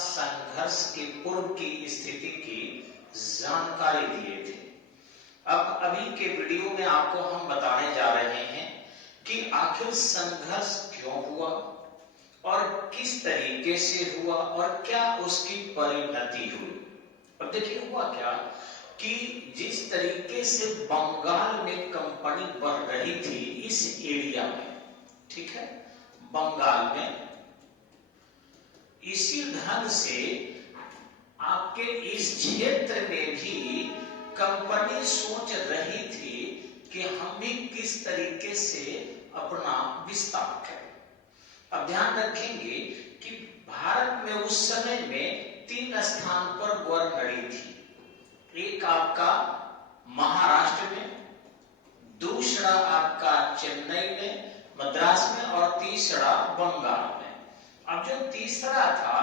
संघर्ष के पूर्व की स्थिति की जानकारी दिए थे। अब अभी के वीडियो में आपको हम बताने जा रहे हैं कि आखिर संघर्ष क्यों हुआ और किस तरीके से हुआ और क्या उसकी परिणति हुई। अब देखिए हुआ क्या कि जिस तरीके से बंगाल में कंपनी बढ़ रही थी इस एरिया में, ठीक है, बंगाल में, इसी ढंग से आपके इस क्षेत्र में भी कंपनी सोच रही थी कि हम भी किस तरीके से अपना विस्तार करें। अब ध्यान रखेंगे कि भारत में उस समय में 3 स्थान पर गवर्नरी थी। एक आपका महाराष्ट्र में, दूसरा आपका चेन्नई में, मद्रास में, और तीसरा बंगाल में। अब जो तीसरा था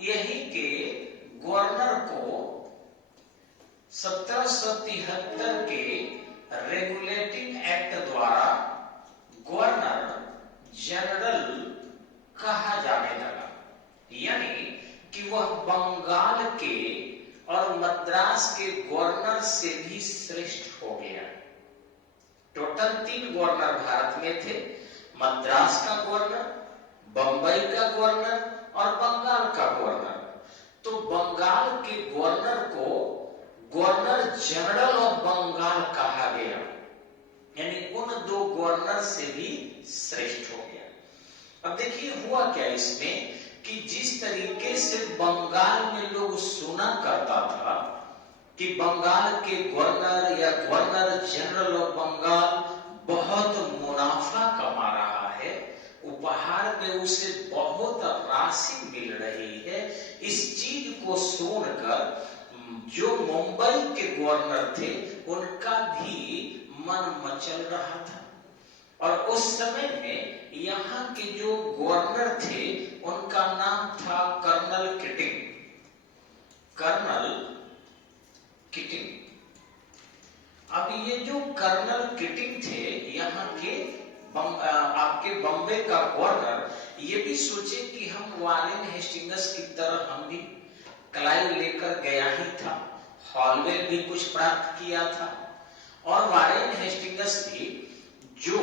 यही के गवर्नर को 1773 के रेगुलेटिंग एक्ट द्वारा गवर्नर जनरल कहा जाने लगा, यानी कि वह बंगाल के और मद्रास के गवर्नर से भी श्रेष्ठ हो गया। टोटल 3 गवर्नर भारत में थे, मद्रास का गवर्नर, बंबई का गवर्नर और बंगाल का गवर्नर। तो बंगाल के गवर्नर को गवर्नर जनरल ऑफ बंगाल कहा गया, यानी उन 2 गवर्नर से भी श्रेष्ठ हो गया। अब देखिए हुआ क्या इसमें कि जिस तरीके से बंगाल में लोग सुना करता था कि बंगाल के गवर्नर या गवर्नर जनरल ऑफ बंगाल बहुत मुनाफा कमा रहा है, उपहार में उसे बहुत राशि मिल रही है, इस चीज को सुनकर जो मुंबई के गवर्नर थे उनका भी मन मचल रहा था। और उस समय में यहाँ के जो गवर्नर थे उनका नाम था कर्नल किटिंग। Colonel kiting. अब ये जो कर्नल किटिंग थे यहाँ के आपके बॉम्बे का गवर्नर, ये भी सोचे कि हम वारेन हेस्टिंग्स की तरह हम भी क्लाइव लेकर गया ही था, हॉलवेल भी कुछ प्राप्त किया था, और वारेन हेस्टिंग्स भी जो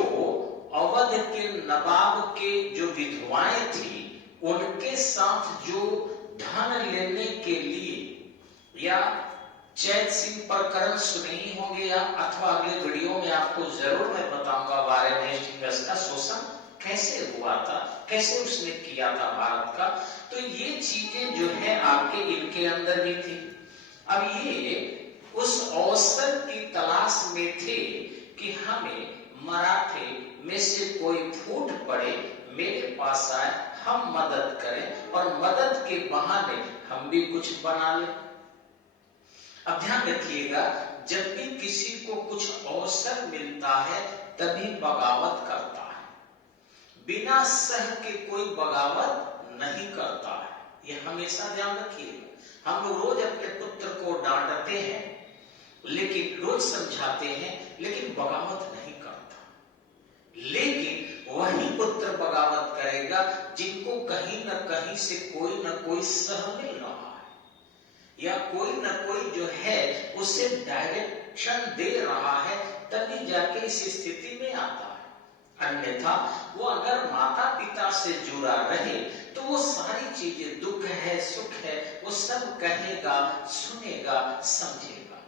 अवध के नवाब के जो विधवाएं थी उनके साथ जो धन लेने के लिए, या चैत सिंह प्रकरण सुने ही होंगे या अथवा अगले वीडियो में आपको जरूर मैं बताऊंगा वारेन हेस्टिंग्स का शोषण कैसे हुआ था, कैसे उसने किया था भारत का। तो ये चीजें जो है आपके इनके अंदर भी थी। अब ये उस अवसर की तलाश में थे कि हमें मराठे में से कोई फूट पड़े, मेरे पास आए, हम मदद करें और मदद के बहाने हम भी कुछ बना लें। अब ध्यान रखिएगा, जब भी किसी को कुछ अवसर मिलता है तभी बगावत करता है, बिना सह के कोई बगावत नहीं करता है। यह हमेशा ध्यान रखिएगा। हम लोग रोज अपने पुत्र को डांटते हैं, लेकिन रोज समझाते हैं, लेकिन बगावत नहीं करता। लेकिन वही पुत्र बगावत करेगा जिनको कहीं न कहीं से कोई न कोई सह मिल रहा है, या कोई न कोई जो है उसे डायरेक्शन दे रहा है, तभी जाके इस स्थिति में आता है। अन्यथा वो अगर माता पिता से जुड़ा रहे तो वो सारी चीजें, दुख है सुख है, वो सब कहेगा, सुनेगा, समझेगा।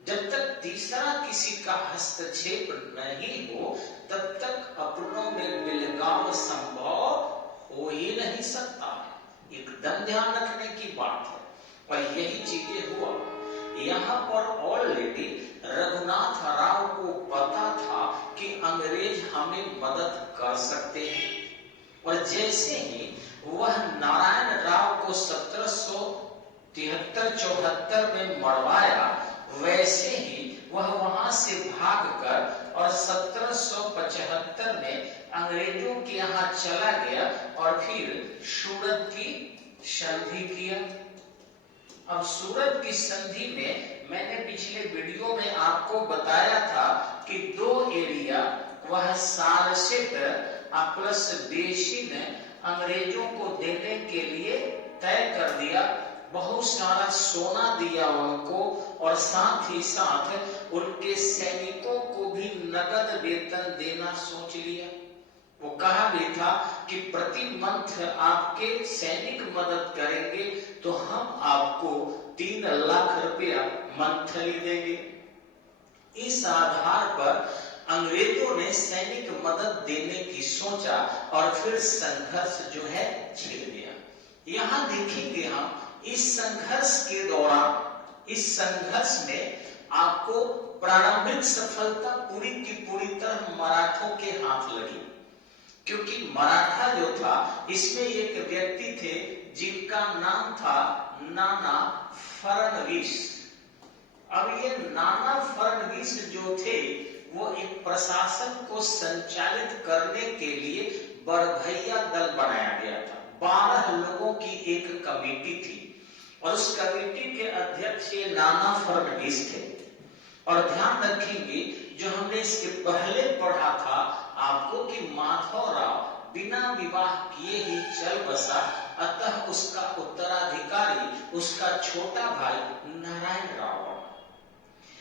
जब तक तीसरा किसी का हस्तक्षेप नहीं हो तब तक अपनों में मिलगाव संभव हो ही नहीं सकता है। एकदम ध्यान रखने की बात है। और यही चीजें हुआ यहाँ पर। ऑलरेडी रघुनाथ राव को पता था कि अंग्रेज हमें मदद कर सकते हैं, और जैसे ही वह नारायण राव को 1773-74 में मरवाया, वैसे ही वह वहां से भागकर और 1775 में अंग्रेजों के यहाँ चला गया और फिर सूरत की संधि किया। अब सूरत की संधि में मैंने पिछले वीडियो में आपको बताया था कि 2 एरिया, वह सारसेट प्लस देशी ने अंग्रेजों को देने के लिए तय कर दिया, बहुत सारा सोना दिया उनको और साथ ही साथ उनके सैनिकों को भी नगद वेतन देना सोच लिया। वो कहा भी था कि प्रति मंथ आपके सैनिक मदद करेंगे तो हम आपको 3 लाख रुपया मंथली देंगे। इस आधार पर अंग्रेजों ने सैनिक मदद देने की सोचा और फिर संघर्ष जो है छिड़ गया। यहां देखेंगे हम इस संघर्ष के दौरान, इस संघर्ष में आपको प्रारंभिक सफलता पूरी की पूरी तरह मराठों के हाथ लगी, क्योंकि मराठा जो था इसमें एक व्यक्ति थे जिनका नाम था नाना फडणवीस। अब ये नाना फडणवीस जो थे वो एक प्रशासन को संचालित करने के लिए बड़भैया दल बनाया गया था। 12 लोगों की एक कमेटी थी और उस कमेटी के अध्यक्ष ये नाना फडणवीस थे। और ध्यान रखेंगे जो हमने इसके पहले पढ़ा था आपको कि माधवराव बिना विवाह किए ही चल बसा, अतः उसका उत्तराधिकारी उसका छोटा भाई नारायण राव।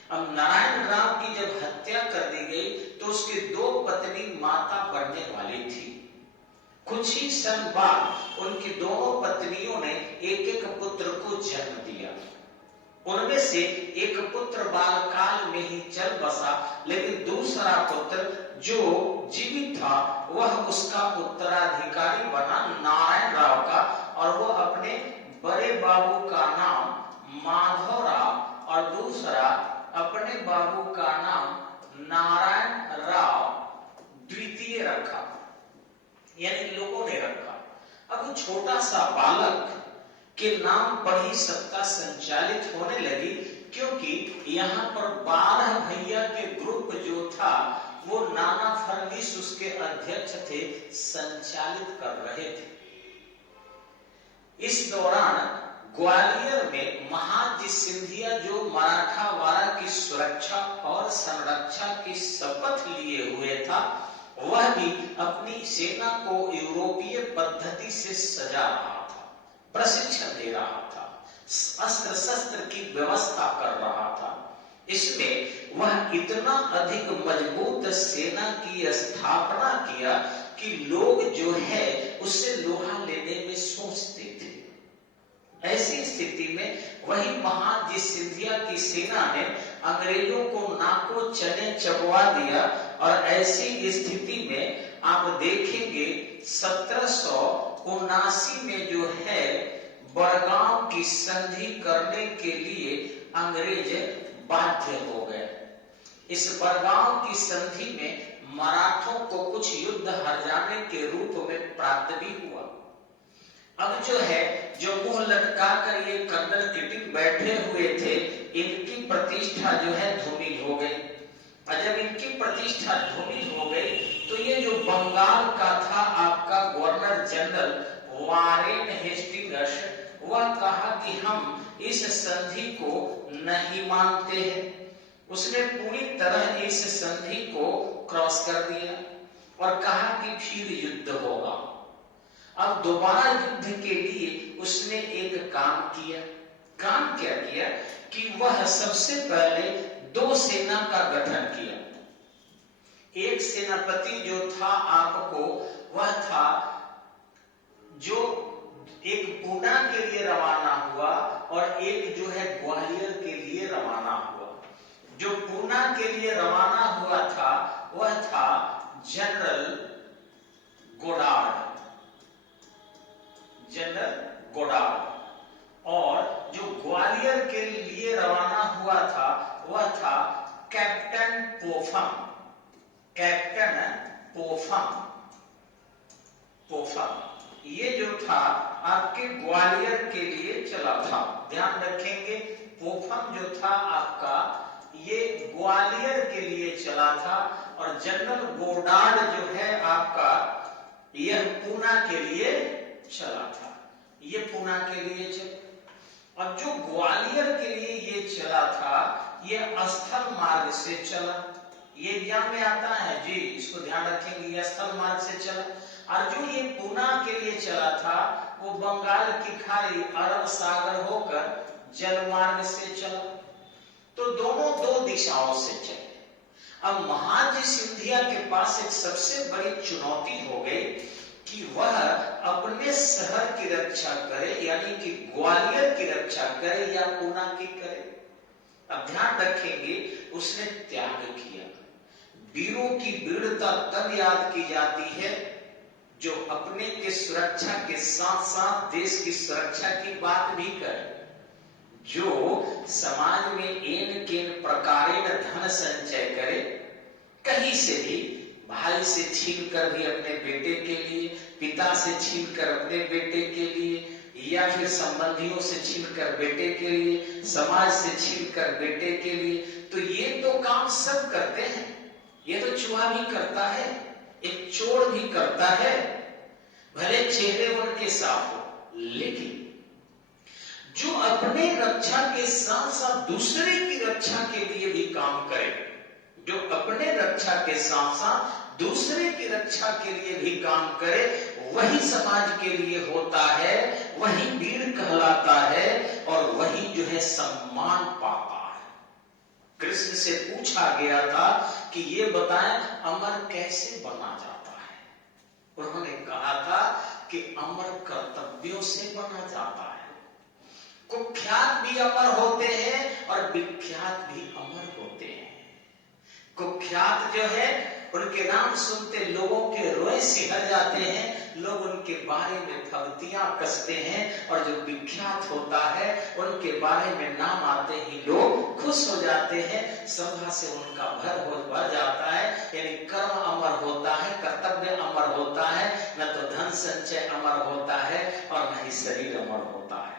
अब नारायण राव की जब हत्या कर दी गई तो उसकी 2 पत्नी माता बनने वाली थी। कुछ ही समय बाद उनकी दोनों पत्नियों ने एक एक पुत्र को जन्म दिया। उनमें से एक पुत्र बालकाल में ही चल बसा, लेकिन दूसरा पुत्र जो जीवित था वह उसका उत्तराधिकारी बना नारायण राव का, और वह अपने बड़े बाबू का नाम माधवराव और दूसरा अपने बाबू का नाम नारायण राव द्वितीय रखा, यानी लोगों ने रखा। अब वो छोटा सा बालक के नाम पर ही सत्ता संचालित होने लगी, क्योंकि यहाँ पर 12 भैया के ग्रुप जो था वो नाना फडणवीस उसके अध्यक्ष थे, संचालित कर रहे थे। इस दौरान ग्वालियर में महाजी सिंधिया जो मराठावाड़ा की सुरक्षा और संरक्षा की शपथ लिए हुए था, वह भी अपनी सेना को यूरोपीय पद्धति से सजा रहा था, प्रशिक्षण दे रहा था, अस्त्र शस्त्र की व्यवस्था कर रहा था। इसमें वह इतना अधिक मजबूत सेना की स्थापना किया कि लोग जो है उससे लोहा लेने में सोचते थे। ऐसी स्थिति में वही महाजी सिंधिया की सेना ने अंग्रेजों को नाको चने चबवा दिया, और ऐसी स्थिति में आप देखेंगे 1779 में जो है बड़गांव की संधि करने के लिए अंग्रेज बाध्य हो गए। इस बड़गांव की संधि में मराठों को कुछ युद्ध हर जाने के रूप में प्राप्त भी हुआ। अब जो है जो मुंह लटका कर ये कर्नल किटिंग बैठे हुए थे, इनकी प्रतिष्ठा जो है धूमिल हो गई। और जब इनकी प्रतिष्ठा धूमिल हो गई तो ये जो बंगाल का था आपका गवर्नर जनरल वारेन हेस्टिंग्स, वह कहा कि हम इस संधि को नहीं मानते हैं। उसने पूरी तरह इस संधि को क्रॉस कर दिया और कहा कि फिर युद्ध होगा। अब दोबारा युद्ध के लिए उसने एक काम किया। काम क्या किया कि वह सबसे पहले 2 सेना का गठन किया। एक सेनापति जो था आपको, वह था जो एक पूना के लिए रवाना हुआ और एक जो है ग्वालियर के लिए रवाना हुआ। जो पूना के लिए रवाना हुआ था वह था जनरल गोडार्ड, और जो ग्वालियर के लिए रवाना हुआ था वह था कैप्टन पोफम। ये जो था आपके ग्वालियर के लिए चला था। ध्यान रखेंगे पोफम जो था आपका ये ग्वालियर के लिए चला था, और जनरल गोडार्ड जो है आपका यह पूना के लिए चला था। ये पूना के लिए चला। और जो ग्वालियर के लिए ये चला था ये स्थल मार्ग से चला। ये एग्जाम में आता है जी, इसको ध्यान रखेंगे। ये स्थल मार्ग से चला, और जो ये पूना के लिए चला था वो बंगाल की खाड़ी अरब सागर होकर जल मार्ग से चला। तो दोनों दो दिशाओं से चले। अब महाजी सिंधिया के पास एक सबसे बड़ी चुनौती हो गई कि वह अपने शहर की रक्षा करे, यानी कि ग्वालियर की रक्षा करे या पूना की करे। अब ध्यान रखेंगे, उसने त्याग किया। वीरों की वीरता तब याद की जाती है जो अपने के सुरक्षा के साथ साथ देश की सुरक्षा की बात भी करे, जो समाज में एन केन प्रकारेण धन संचय करे, कहीं से भी, भाई से छीन कर भी अपने बेटे के लिए, पिता से छीन कर अपने बेटे के लिए, या फिर संबंधियों से छीन कर बेटे के लिए, समाज से छीन कर बेटे के लिए। तो ये तो काम सब करते हैं। ये तो चूहा भी करता है, एक चोर भी करता है, भले चेहरे उनके साफ हो, लेकिन जो अपने रक्षा के साथ साथ दूसरे की रक्षा के लिए भी काम करे, जो अपने रक्षा के साथ साथ दूसरे की रक्षा के लिए भी काम करे, वही समाज के लिए होता है, वही वीर कहलाता है, और वही जो है सम्मान पाता है। कृष्ण से पूछा गया था कि ये बताएं अमर कैसे बना जाता है। उन्होंने कहा था कि अमर कर्तव्यों से बना जाता है। कुख्यात भी अमर होते हैं और विख्यात भी अमर होते हैं। कुख्यात जो है, उनके नाम सुनते लोगों के रोए सिहर जाते हैं, लोग उनके बारे में फब्तियां कसते हैं, और जो विख्यात होता है उनके बारे में नाम आते ही लोग खुश हो जाते हैं, सभा से उनका भर जाता है। यानी कर्म अमर होता है, कर्तव्य अमर होता है, न तो धन संचय अमर होता है और न ही शरीर अमर होता है।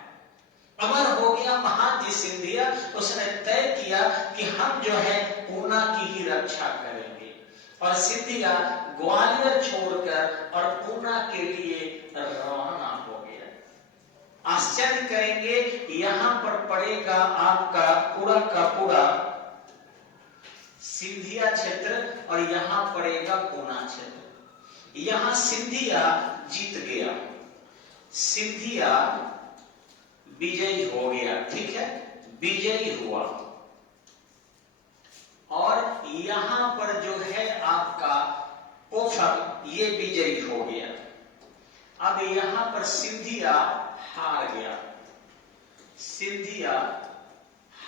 अमर हो गया महाजी सिंधिया। उसने तय किया कि हम जो है पूना की ही रक्षा करेंगे, और सिंधिया ग्वालियर छोड़कर और पूना के लिए रवाना हो गया। आश्चर्य करेंगे, यहां पर पड़ेगा आपका पूरा का पूरा सिंधिया क्षेत्र, और यहां पड़ेगा पूना क्षेत्र। यहां सिंधिया जीत गया, सिंधिया विजयी हो गया, ठीक है, विजयी हुआ। और यहां पर जो है आपका पोफर, ये विजयी हो गया। अब यहां पर सिंधिया हार गया, सिंधिया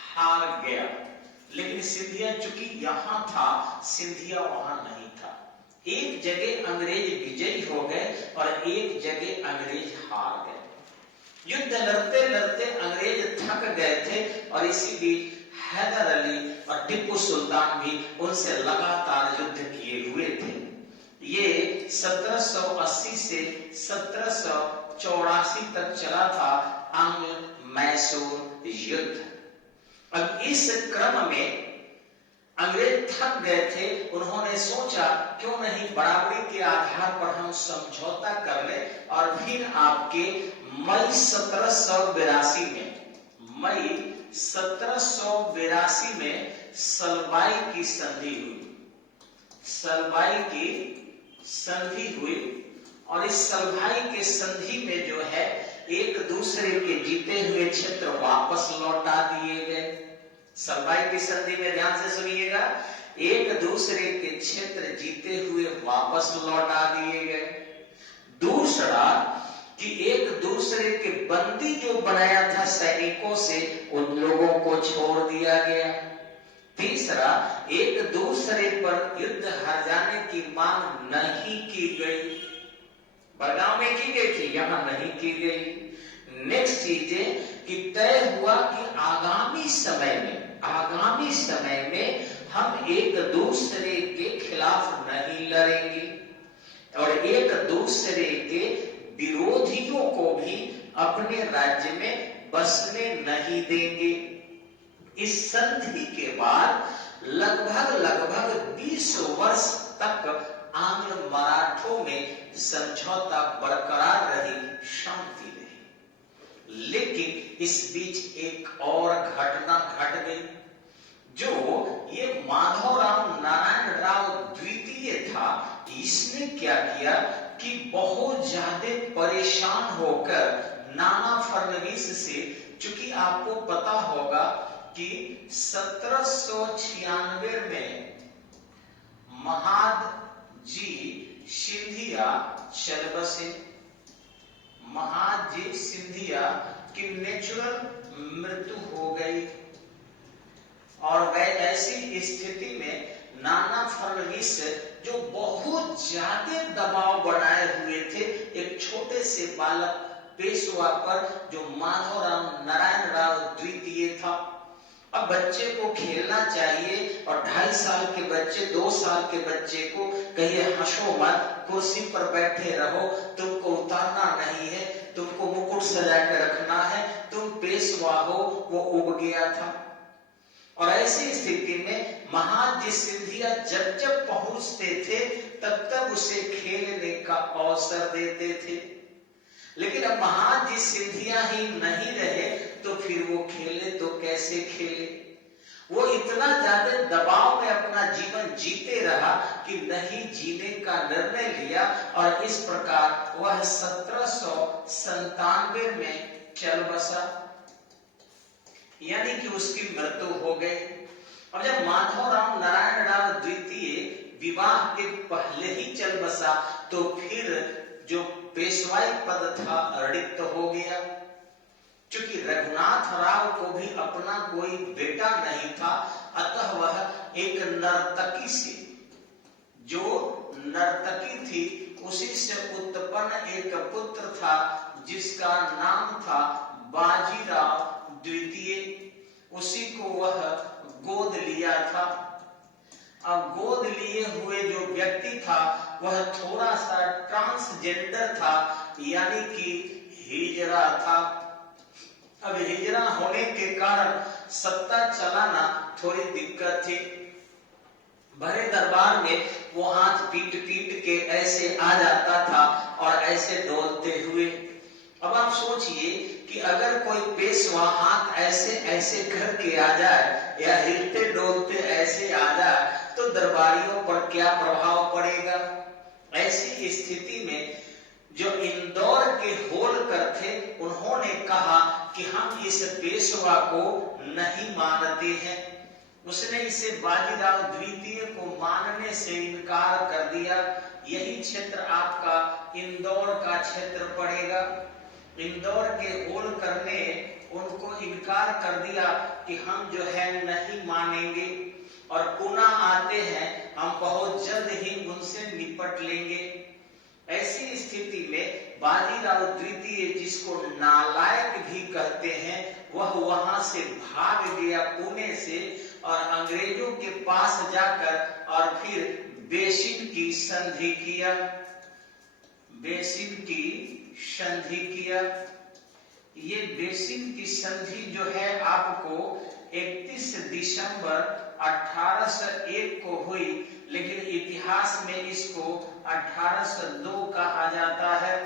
हार गया। लेकिन सिंधिया चूंकि यहां था, सिंधिया वहां नहीं था। एक जगह अंग्रेज विजयी हो गए और एक जगह अंग्रेज हार गए। युद्ध लड़ते लड़ते अंग्रेज थक गए थे, और इसी बीच हैदर अली और टीपू सुल्तान भी उनसे लगातार युद्ध किए हुए थे। ये 1780 से 1784 तक चला था आंग्ल मैसूर युद्ध। अब इस क्रम में अंग्रेज थक गए थे। उन्होंने सोचा क्यों नहीं बराबरी के आधार पर हम समझौता कर ले, और फिर आपके मई 1782 में सलबाई की संधि हुई। सलबाई की संधि हुई, और इस सलबाई के संधि में जो है एक दूसरे के जीते हुए क्षेत्र वापस लौटा दिए गए। सलबाई की संधि में ध्यान से सुनिएगा, एक दूसरे के क्षेत्र जीते हुए वापस लौटा दिए गए। दूसरा कि एक दूसरे के बंदी जो बनाया था सैनिकों से, उन लोगों को छोड़ दिया गया। तीसरा, एक दूसरे पर युद्ध हार जाने की मांग नहीं की गई। बड़गांव में की गई थी, यहां नहीं की गई। नेक्स्ट चीज कि तय हुआ कि आगामी समय में हम एक दूसरे के खिलाफ नहीं लड़ेंगे, और एक दूसरे के विरोधियों को भी अपने राज्य में बसने नहीं देंगे। इस संधि के बाद लगभग 20 वर्ष तक आंग्ल मराठों में समझौता बरकरार रही, शांति रही। लेकिन इस बीच एक और घटना घट गई। जो ये माधवराव नारायण राव द्वितीय था, इसने क्या किया कि बहुत ज्यादा परेशान होकर नाना फडणवीस से, चूंकि आपको पता होगा कि 1796 में महादजी सिंधिया चल बसे। महादजी सिंधिया की नेचुरल मृत्यु हो गई और वह ऐसी स्थिति में नाना फडणवीस जो बहुत ज्यादा दबाव बनाए हुए थे एक छोटे से बालक पेशवा पर जो माधवराव नारायण राव द्वितीय था। अब बच्चे को खेलना चाहिए और 2.5 साल के बच्चे 2 साल के बच्चे को कहिए हंसो मत, कुर्सी पर बैठे रहो, तुमको उतारना नहीं है, तुमको मुकुट सजा के रखना है, तुम पेशवा हो, वो उब गया था। और ऐसी स्थिति में महादजी सिंधिया जब जब पहुंचते थे तब तक उसे खेलने का अवसर देते थे। लेकिन अब महादजी सिंधिया ही नहीं रहे तो फिर वो खेले तो कैसे खेले। वो इतना ज्यादा दबाव में अपना जीवन जीते रहा कि नहीं जीने का निर्णय लिया और इस प्रकार वह 1797 में चल बसा, यानी कि उसकी मृत्यु हो गई। और जब माधवराव नारायण राव द्वितीय विवाह के पहले ही चल बसा तो फिर जो पेशवाई पद था रिक्त हो गया। क्योंकि रघुनाथ राव को भी अपना कोई बेटा नहीं था, अतः वह एक नर्तकी से, जो नर्तकी थी उसी से उत्पन्न एक पुत्र था जिसका नाम था बाजीराव द्वितीय, उसी को वह गोद लिया था। अब गोद लिए हुए जो व्यक्ति था वह थोड़ा सा ट्रांसजेंडर था, यानी कि हिजड़ा था। अब हिजड़ा होने के कारण सत्ता चलाना थोड़ी दिक्कत थी। भरे दरबार में वो हाथ पीट पीट के ऐसे आ जाता था और ऐसे डोलते हुए। अब आप सोचिए कि अगर कोई पेशवा हाथ ऐसे ऐसे करके आ जाए या हिलते डोलते ऐसे आ जाए तो दरबारियों पर क्या प्रभाव पड़ेगा। ऐसी स्थिति में जो इंदौर के होलकर थे उन्होंने कहा कि हम इस पेशवा को नहीं मानते हैं। उसने इसे बाजीराव द्वितीय को मानने से इनकार कर दिया। यही क्षेत्र आपका इंदौर का क्षेत्र पड़ेगा। इंदौर के होलकर ने उनको इनकार कर दिया कि हम जो है नहीं मानेंगे और पुनः आते हैं, हम बहुत जल्द ही उनसे निपट लेंगे। ऐसी स्थिति में बाजीराव द्वितीय, जिसको नालायक भी कहते हैं, वह वहां से भाग गया पुणे से और अंग्रेजों के पास जाकर और फिर बेसिन की संधि किया। बेसिन की संधि किया। ये बेसिन की संधि जो है आपको 31 दिसंबर 1801 को हुई, लेकिन इतिहास में इसको 1802 कहा जाता है।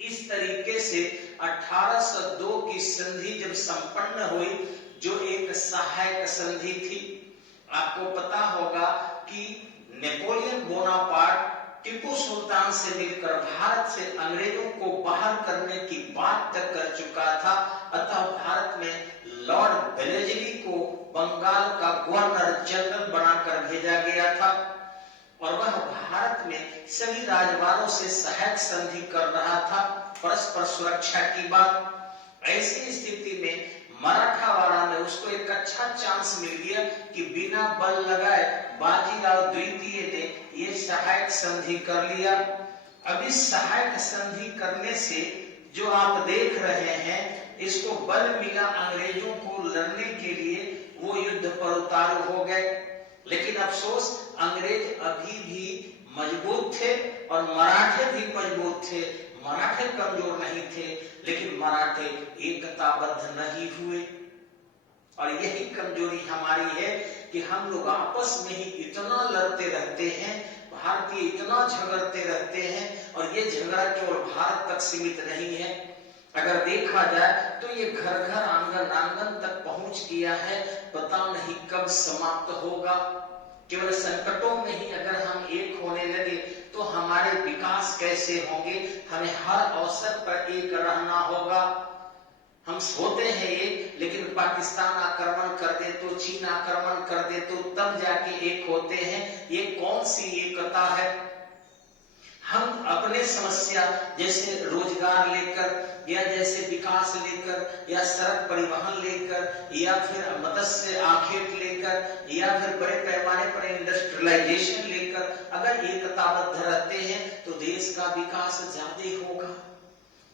इस तरीके से 1802 की संधि जब संपन्न हुई, जो एक सहायक संधि थी। आपको पता होगा कि नेपोलियन बोनापार्ट टीपू सुल्तान से मिलकर भारत से अंग्रेजों को बाहर करने की बात तक कर चुका था। अतः भारत में लॉर्ड वेलेस्ली को बंगाल का गवर्नर जनरल बनाकर भेजा गया था और वह भारत में सभी राजवारों से सहायक संधि कर रहा था, परस्पर सुरक्षा की बात। ऐसी स्थिति में मराठावाड़ा में उसको एक अच्छा चांस मिल गया कि बिना बल लगाए बाजीराव द्वितीय ने ये सहायक संधि कर लिया। अब इस सहायक संधि करने से जो आप देख रहे हैं, इसको बल मिला अंग्रेजों को लड़ने के लिए, वो युद्ध पर उतारू हो गए। लेकिन अफसोस अंग्रेज अभी भी मजबूत थे और मराठे भी मजबूत थे। मराठे कमजोर नहीं थे, लेकिन मराठे एकताबद्ध नहीं हुए। और यही कमजोरी हमारी है कि हम लोग आपस में ही इतना लड़ते रहते हैं, भारतीय इतना झगड़ते रहते हैं, और ये झगड़ा केवल भारत तक सीमित नहीं है। अगर देखा जाए तो ये घर घर आंगन आंगन तक पहुंच गया है, पता नहीं कब समाप्त होगा। केवल संकटों में ही अगर हम एक होने लगे तो हमारे विकास कैसे होंगे। हमें हर अवसर पर एक रहना होगा। हम सोते हैं एक, लेकिन पाकिस्तान आक्रमण कर दे तो, चीन आक्रमण कर दे तो तब जाके एक होते हैं। ये कौन सी एकता है। हम अपने समस्या जैसे रोजगार लेकर, या जैसे विकास लेकर, या सड़क परिवहन लेकर, या फिर मत्स्य आखेट लेकर, या फिर बड़े पैमाने पर इंडस्ट्रियलाइजेशन लेकर अगर एकताबद्ध रहते हैं तो देश का विकास ज्यादा होगा।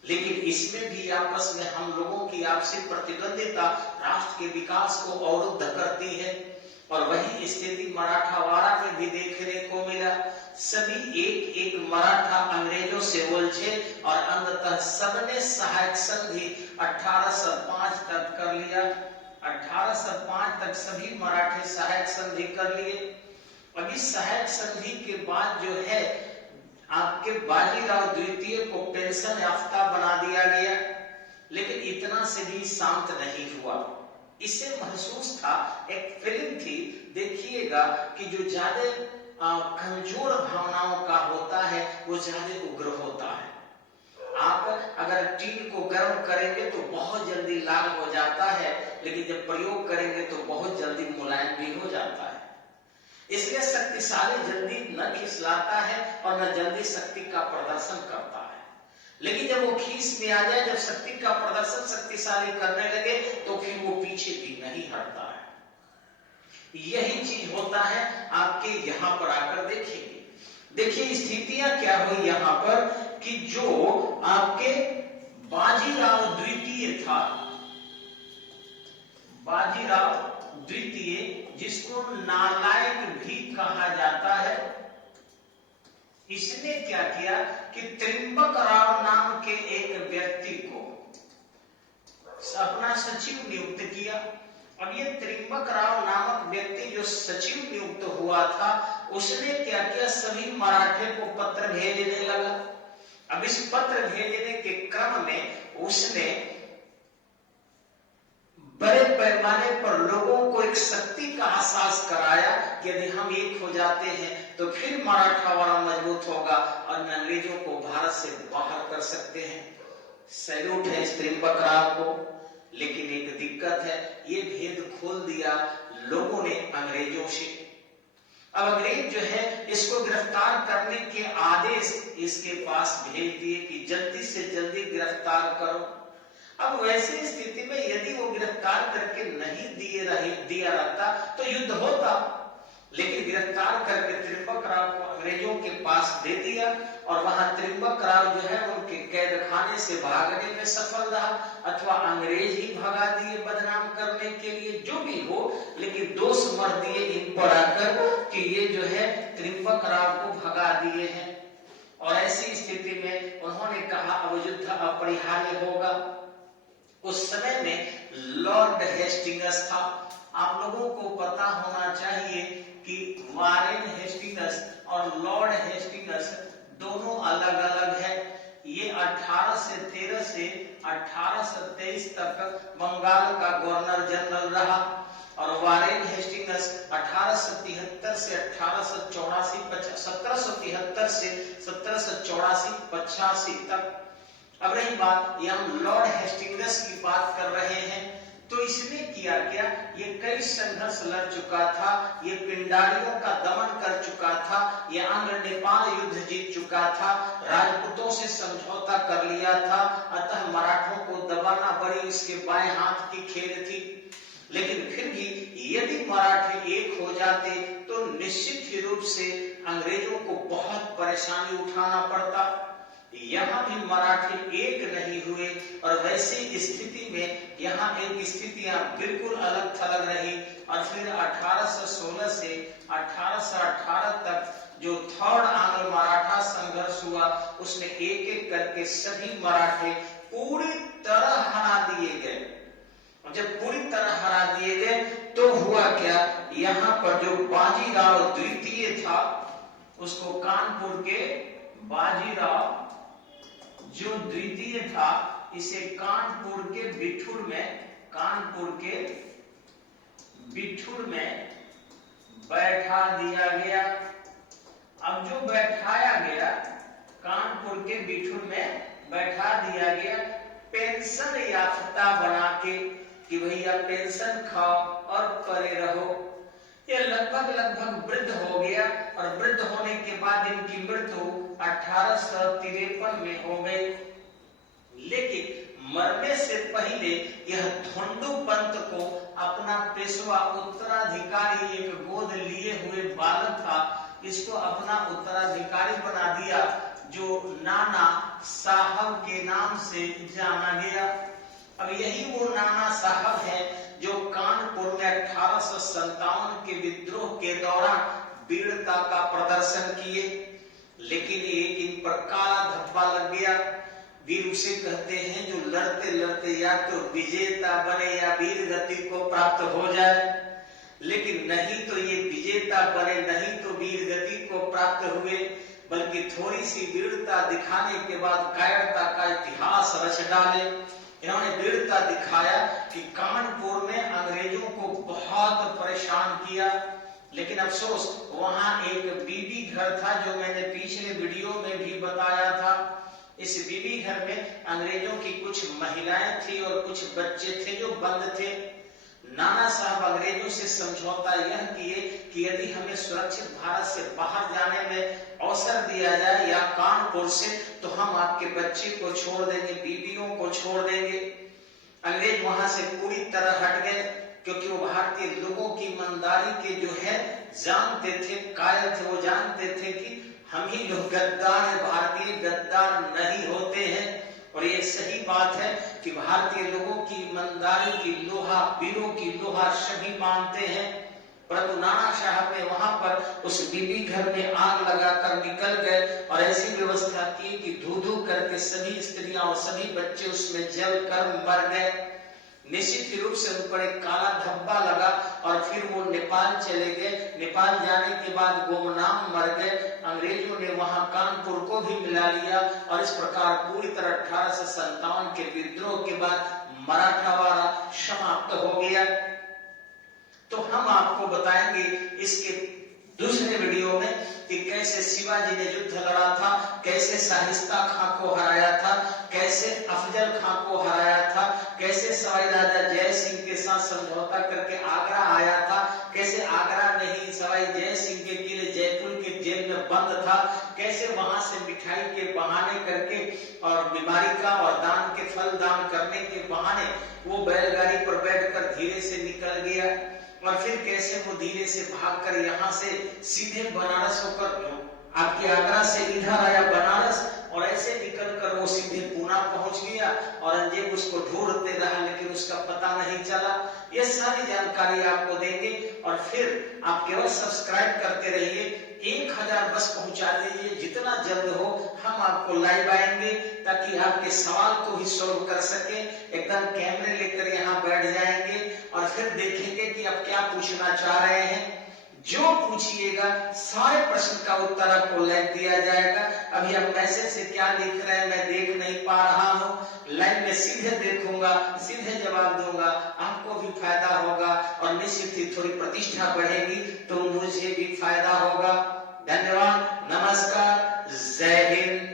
लेकिन इसमें भी आपस में हम लोगों की आपसी प्रतिद्वंदिता राष्ट्र के विकास को अवरुद्ध करती है। और वही स्थिति मराठावाड़ा में भी देखने को मिला। सभी एक एक मराठा अंग्रेजों से उलझे और अंततः सबने सहायक संधि 1805 तक कर लिया। 1805 तक सभी मराठे सहायक संधि कर लिए। अभी सहायक संधि के बाद जो है आपके बाजीराव द्वितीय को पेंशन याफ्ता बना दिया गया। लेकिन इतना से भी शांत नहीं हुआ। इससे महसूस था, एक फिल्म थी, देखिएगा कि जो ज्यादा कमजोर भावनाओं का होता है वो ज्यादा उग्र होता है। आप अगर टीन को गर्म करेंगे तो बहुत जल्दी लाल हो जाता है, लेकिन जब प्रयोग करेंगे तो बहुत जल्दी मुलायम भी हो जाता है। इसलिए शक्तिशाली जल्दी न खिसलाता है और न जल्दी शक्ति का प्रदर्शन करता है। लेकिन जब वो खीस में आ जाए, जब शक्ति का प्रदर्शन शक्तिशाली करने लगे तो फिर वो पीछे भी नहीं हटता है। यही चीज होता है आपके यहां पर आकर देखेंगे। देखिए स्थितियां क्या हुई यहां पर कि जो आपके बाजीराव द्वितीय था, बाजीराव द्वितीय जिसको नालायक भी कहा जाता है, इसने क्या किया कि त्रिंबकराव नाम के एक व्यक्ति को अपना सचिव नियुक्त किया। अब ये त्रिंबकराव नामक व्यक्ति जो सचिव नियुक्त हुआ था, उसने क्या किया, सभी मराठे को पत्र भेजने लगा। अब इस पत्र भेजने के क्रम में उसने बड़े पैमाने पर लोगों को एक शक्ति का एहसास कराया कि यदि हम एक हो जाते हैं तो फिर मराठावाड़ा मजबूत होगा और अंग्रेजों को भारत से बाहर कर सकते हैं। सैल्यूट है इस त्रिंबकराव को। लेकिन एक दिक्कत है, ये भेद खोल दिया लोगों ने अंग्रेजों से। अब अंग्रेज जो है इसको गिरफ्तार करने के आदेश इसके पास भेज दिए कि जल्दी से जल्दी गिरफ्तार करो। अब वैसी स्थिति में यदि वो गिरफ्तार करके नहीं दिया रहता तो युद्ध होता। लेकिन गिरफ्तार करके त्रिंबकराव को अंग्रेजों के पास दे दिया और वहां त्रिंबकराव जो है उनके कैद खाने से भागने में सफल रहा, अथवा अंग्रेज ही भगा दिए बदनाम करने के लिए, जो भी हो, लेकिन दोष मर दिए इन पर आकर कि ये जो है त्रिंबकराव को भगा दिए हैं। और ऐसी स्थिति में उन्होंने कहा अब युद्ध अपरिहार्य होगा। उस समय में लॉर्ड हेस्टिंग्स था। आप लोगों को पता होना चाहिए कि वारेन हेस्टिंग्स और लॉर्ड हेस्टिंग्स दोनों अलग अलग है। ये 1813 से 1823 तक बंगाल का गवर्नर जनरल रहा और वारेन हेस्टिंग्स 1873 से 1884 1773 से 1784-85 तक। अब रही बात, ये हम लॉर्ड हेस्टिंग्स की बात कर रहे हैं, तो इसने किया क्या, ये कई संघर्ष लड़ चुका था, ये पिंडारियों का दमन कर चुका था, ये आंध्र नेपाल युद्ध जीत चुका था, राजपूतों से समझौता कर लिया था, अतः मराठों को दबाना बड़ी इसके बाएं हाथ की खेल थी। लेकिन फिर भी यदि मराठे एक हो जाते तो निश्चित ही रूप से अंग्रेजों को बहुत परेशानी उठाना पड़ता। यहाँ भी मराठे एक नहीं हुए और वैसी स्थिति में यहाँ एक स्थितियां बिल्कुल अलग थलग रही। और फिर 1816 से 1818 तक जो थर्ड आंग्ल मराठा संघर्ष हुआ, उसमें एक एक करके सभी मराठे पूरी तरह हरा दिए गए। जब पूरी तरह हरा दिए गए तो हुआ क्या, यहाँ पर जो बाजीराव द्वितीय था उसको कानपुर के बाजीराव जो द्वितीय था इसे कानपुर के बिठूर में बैठा दिया गया। अब जो बैठाया गया, कानपुर के बिठूर में बैठा दिया गया, पेंशन याफ्ता बना के कि भैया पेंशन खाओ और परे रहो। ये लगभग वृद्ध हो गया और वृद्ध होने के बाद इनकी मृत्यु 1853 में हो गई। लेकिन मरने से पहले यह धोंडू पंत को अपना पेशवा उत्तराधिकारी, एक गोद लिए हुए बालक था, इसको अपना उत्तराधिकारी बना दिया, जो नाना साहब के नाम से जाना गया। अब यही वो नाना साहब है जो कानपुर में 1857 के विद्रोह के दौरान वीरता का प्रदर्शन किए। लेकिन एक इन पर काला धब्बा लग गया। वीर उसे कहते हैं जो लड़ते लड़ते या तो विजेता बने या वीर गति को प्राप्त हो जाए। लेकिन नहीं तो ये विजेता बने, नहीं तो वीर गति को प्राप्त हुए, बल्कि थोड़ी सी वीरता दिखाने के बाद कायरता का इतिहास रच डाले। इन्होंने वीरता दिखाया कि कानपुर में अंग्रेजों को बहुत परेशान किया। लेकिन अफसोस वहां एक बीबी घर था, जो मैंने पिछले वीडियो में भी बताया था। इस बीबी घर में अंग्रेजों की कुछ महिलाएं थी और कुछ बच्चे थे जो बंद थे। नाना साहब अंग्रेजों से समझौता यह किए कि यदि हमें सुरक्षित भारत से बाहर जाने में अवसर दिया जाए या कानपुर से, तो हम आपके बच्चे को छोड़ देंगे, बीबियों को छोड़ देंगे। अंग्रेज वहां से पूरी तरह हट गए, क्योंकि वो भारतीय लोगों की ईमानदारी के जो है जानते थे, कायल थे। वो जानते थे कि हम ही लोग गद्दार हैं, भारतीय गद्दार नहीं होते हैं। और ये सही बात है कि भारतीय लोगों की ईमानदारी की लोहा, वीरों की लोहा सभी मानते हैं। परंतु नाना साहब ने वहां पर उस बीबी घर में आग लगाकर निकल गए और ऐसी व्यवस्था की कि धू धू करके सभी स्त्रियां और सभी बच्चे उसमें जल कर मर गए। निश्चित रूप से उन पर एक काला धब्बा लगा और फिर वो नेपाल चले गए। नेपाल जाने के बाद गुमनाम मर गए। अंग्रेजों ने वहां कानपुर को भी मिला लिया और इस प्रकार पूरी तरह 1857 के विद्रोह के बाद मराठावाड़ा समाप्त हो गया। तो हम आपको बताएंगे इसके दूसरे वीडियो में कि कैसे शिवाजी ने युद्ध लड़ा था, कैसे शाहिस्ता खां को हराया था, कैसे अफजल खां को हराया था, कैसे सवाई राजा जय सिंह के साथ समझौता करके आगरा आया था, कैसे आगरा नहीं सवाई जय सिंह के किले जयपुर के जेल में बंद था, कैसे वहां से मिठाई के बहाने करके और बीमारी का और दान के फल दान करने के बहाने वो बैलगाड़ी पर बैठकर धीरे से निकल गया। और फिर कैसे वो धीरे से भागकर यहाँ से सीधे बनारस होकर आपके आगरा से इधर आया बनारस और ऐसे निकलकर वो सीधे पूना पहुंच गया। औरंगजेब उसको ढूंढते रहा लेकिन उसका पता नहीं चला। ये सारी जानकारी आपको देंगे और फिर आप केवल सब्सक्राइब करते रहिए। 1000 बस पहुंचा दीजिए, जितना जल्द हो हम आपको लाइव आएंगे ताकि आपके सवाल को भी सॉल्व कर सके। एकदम कैमरे लेकर यहाँ बैठ जाएंगे और फिर देखेंगे कि आप क्या पूछना चाह रहे हैं। जो पूछिएगा सारे प्रश्न का उत्तर आपको लाइव दिया जाएगा। अभी आप मैसेज से क्या लिख रहे हैं मैं देख नहीं पा रहा हूँ। लाइव में सीधे देखूंगा, सीधे जवाब दूंगा, आपको भी फायदा होगा और निश्चित ही थोड़ी प्रतिष्ठा बढ़ेगी तो मुझे भी फायदा होगा। धन्यवाद, नमस्कार, जय हिंद।